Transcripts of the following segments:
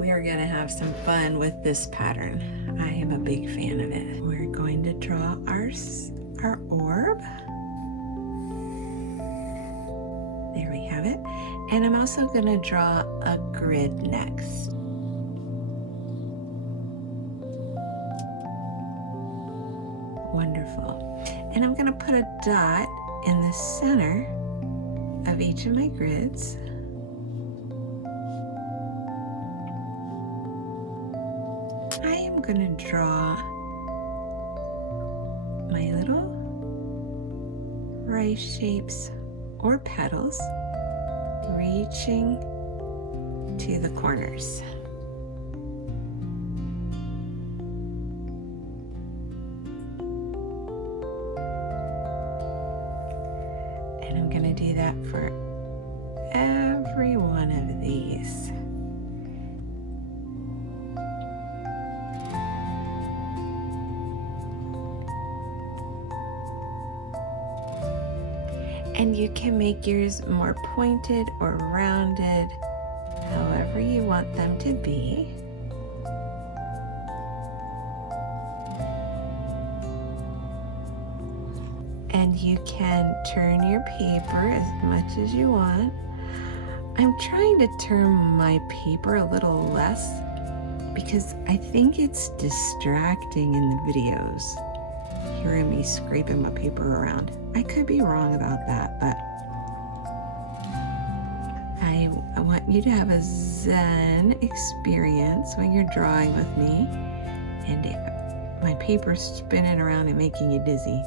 We are gonna have some fun with this pattern. I am a big fan of it. We're going to draw our orb. There we have it. And I'm also gonna draw a grid next. Wonderful. And I'm gonna put a dot in the center of each of my grids. I am going to draw my little rice shapes or petals reaching to the corners. And I'm going to do that for every one of these. And you can make yours more pointed or rounded, however you want them to be. And you can turn your paper as much as you want. I'm trying to turn my paper a little less because I think it's distracting in the videos, hearing me scraping my paper around. I could be wrong about that, but I want you to have a Zen experience when you're drawing with me. And if my paper's spinning around and making you dizzy,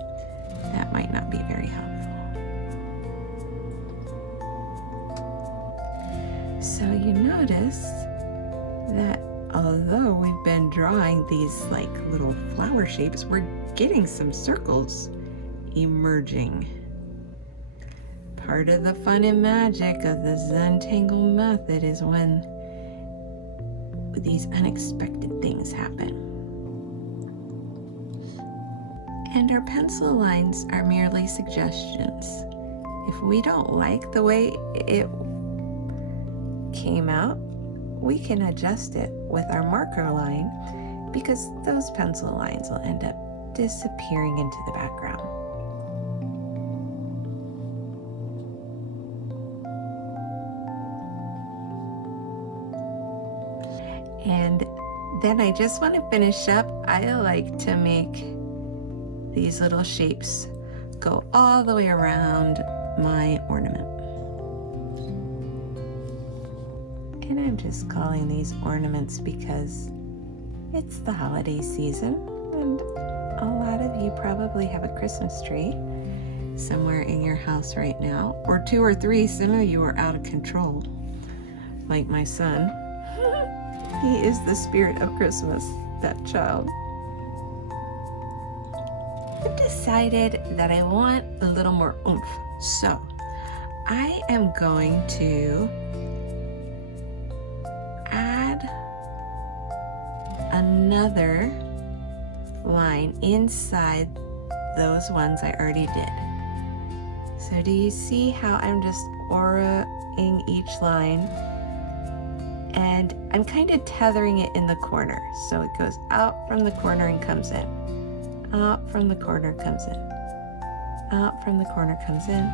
that might not be very helpful. So you notice that although we've been drawing these like little flower shapes, we're getting some circles emerging. Part of the fun and magic of the Zentangle method is when these unexpected things happen. And our pencil lines are merely suggestions. If we don't like the way it came out, we can adjust it with our marker line because those pencil lines will end up disappearing into the background. And then I just want to finish up. I like to make these little shapes go all the way around my ornament. And I'm just calling these ornaments because it's the holiday season and a lot of you probably have a Christmas tree somewhere in your house right now, or 2 or 3. Some of you are out of control, like my son. He is the spirit of Christmas, that child. I've decided that I want a little more oomph, so I am going to add another line inside those ones I already did. So do you see how I'm just auraing each line? And I'm kind of tethering it in the corner. So it goes out from the corner and comes in. Out from the corner, comes in. Out from the corner, comes in.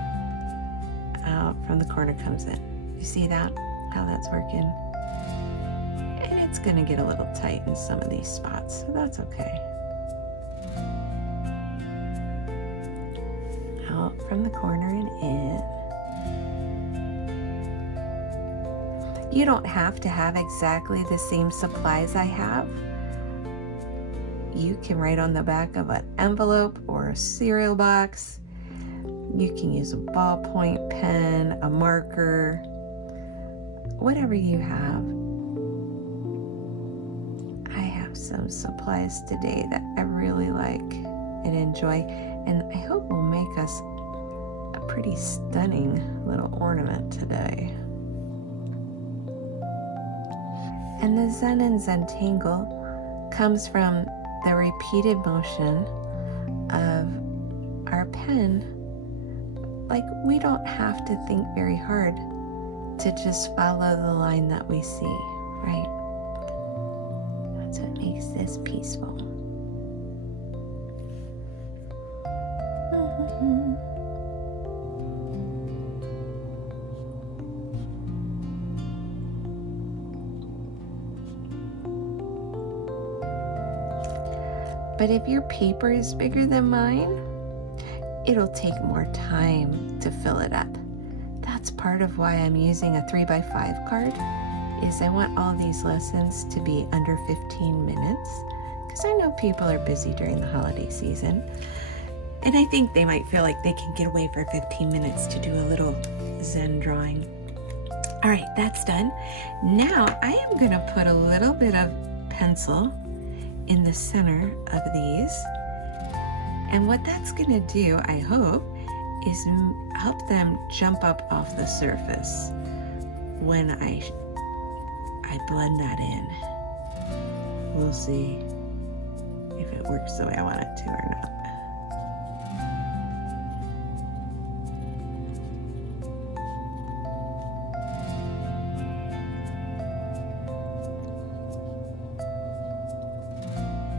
Out from the corner, comes in. You see that? How that's working? And it's gonna get a little tight in some of these spots, so that's okay. Out from the corner and in. You don't have to have exactly the same supplies I have. You can write on the back of an envelope or a cereal box. You can use a ballpoint pen, a marker, whatever you have. I have some supplies today that I really like and enjoy, and I hope will make us a pretty stunning little ornament today. And the Zen and Zentangle comes from the repeated motion of our pen. Like, we don't have to think very hard to just follow the line that we see, right? makes this peaceful. But if your paper is bigger than mine, it'll take more time to fill it up. That's part of why I'm using a 3x5 card, is I want all these lessons to be under 15 minutes, because I know people are busy during the holiday season, and I think they might feel like they can get away for 15 minutes to do a little Zen drawing. All right, that's done. Now I am gonna put a little bit of pencil in the center of these. And what that's gonna do, I hope, is help them jump up off the surface when I blend that in. We'll see if it works the way I want it to or not.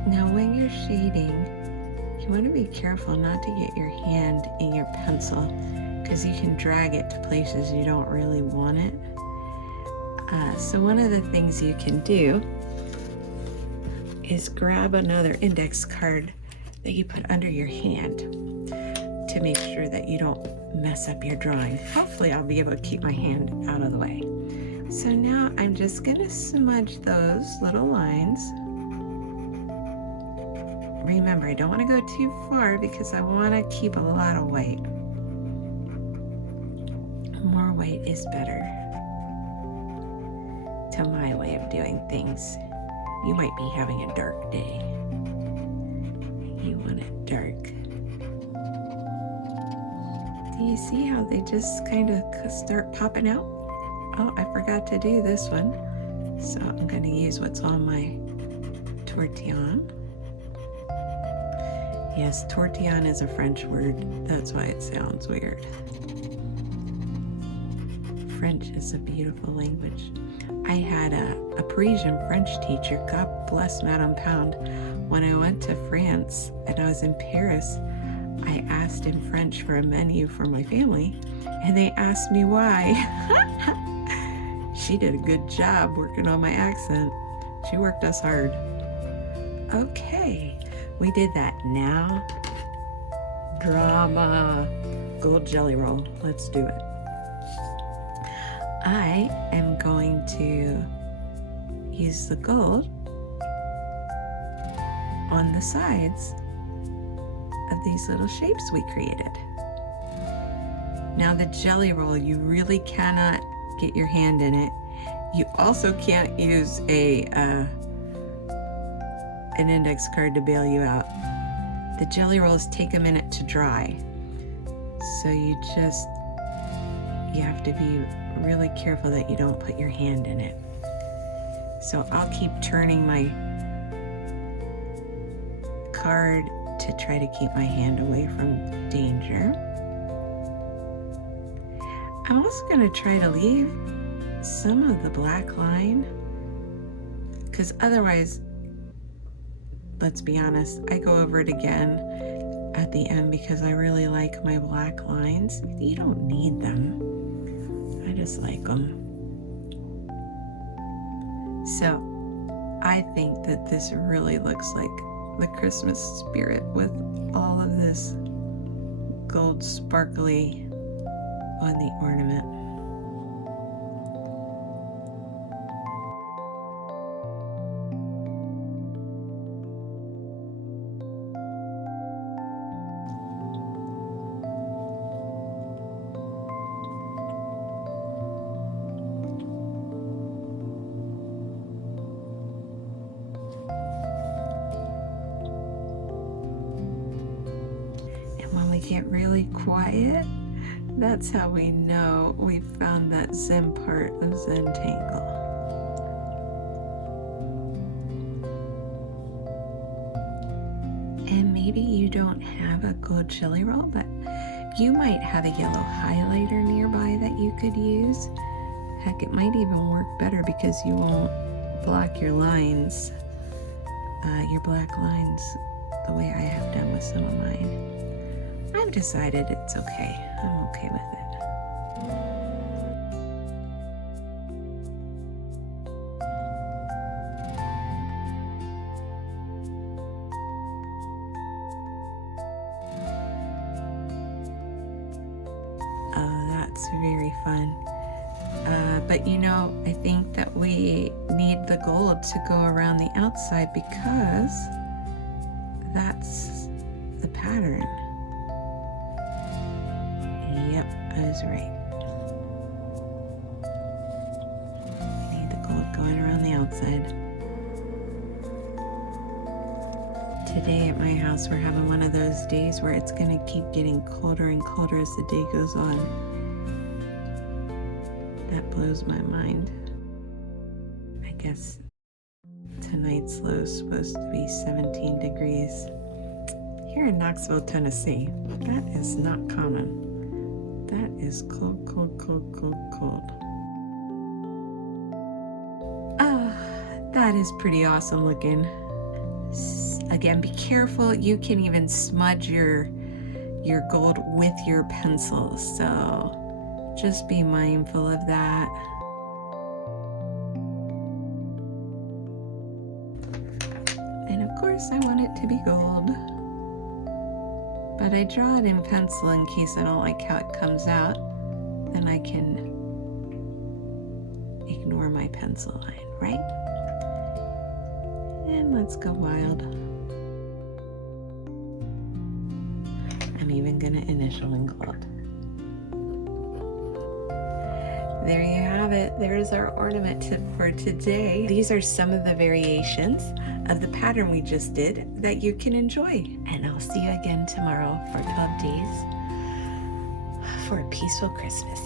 Now when you're shading, you want to be careful not to get your hand in your pencil, because you can drag it to places you don't really want it. So one of the things you can do is grab another index card that you put under your hand to make sure that you don't mess up your drawing. Hopefully I'll be able to keep my hand out of the way. So now I'm just going to smudge those little lines. Remember, I don't want to go too far because I want to keep a lot of white. More white is better, to my way of doing things. You might be having a dark day. You want it dark. Do you see how they just kind of start popping out? Oh, I forgot to do this one. So I'm going to use what's on my tortillon. Yes, tortillon is a French word. That's why it sounds weird. French is a beautiful language. I had a Parisian French teacher, God bless Madame Pound. When I went to France and I was in Paris, I asked in French for a menu for my family, and they asked me why. She did a good job working on my accent. She worked us hard. Okay, we did that. Now, drama. Gold jelly roll. Let's do it. I am going to use the gold on the sides of these little shapes we created. Now the jelly roll, you really cannot get your hand in it. You also can't use an index card to bail you out. The jelly rolls take a minute to dry, so you have to be really careful that you don't put your hand in it. So I'll keep turning my card to try to keep my hand away from danger. I'm also going to try to leave some of the black line, because otherwise, let's be honest, I go over it again at the end because I really like my black lines. You don't need them. I just like them. So I think that this really looks like the Christmas spirit with all of this gold sparkly on the ornament. Get really quiet, that's how we know we've found that Zen part of Zentangle. And maybe you don't have a gold jelly roll, but you might have a yellow highlighter nearby that you could use. Heck, it might even work better because you won't block your lines your black lines the way I have done with some of mine. I've decided it's okay. I'm okay with it. Oh, that's very fun. But you know, I think that we need the gold to go around the outside because that's the pattern. Yep, I was right. We need the gold going around the outside. Today at my house, we're having one of those days where it's gonna keep getting colder and colder as the day goes on. That blows my mind. I guess tonight's low is supposed to be 17 degrees. Here in Knoxville, Tennessee, that is not common. That is cold, cold, cold, cold, cold. Ah, that is pretty awesome looking. Again, be careful. You can even smudge your gold with your pencil, so just be mindful of that. And of course, I want it to be gold. But I draw it in pencil in case I don't like how it comes out. Then I can ignore my pencil line, right? And let's go wild. I'm even gonna initial in gold. There you have it. There's our ornament tip for today. These are some of the variations of the pattern we just did that you can enjoy. And I'll see you again tomorrow for 12 days for a peaceful Christmas.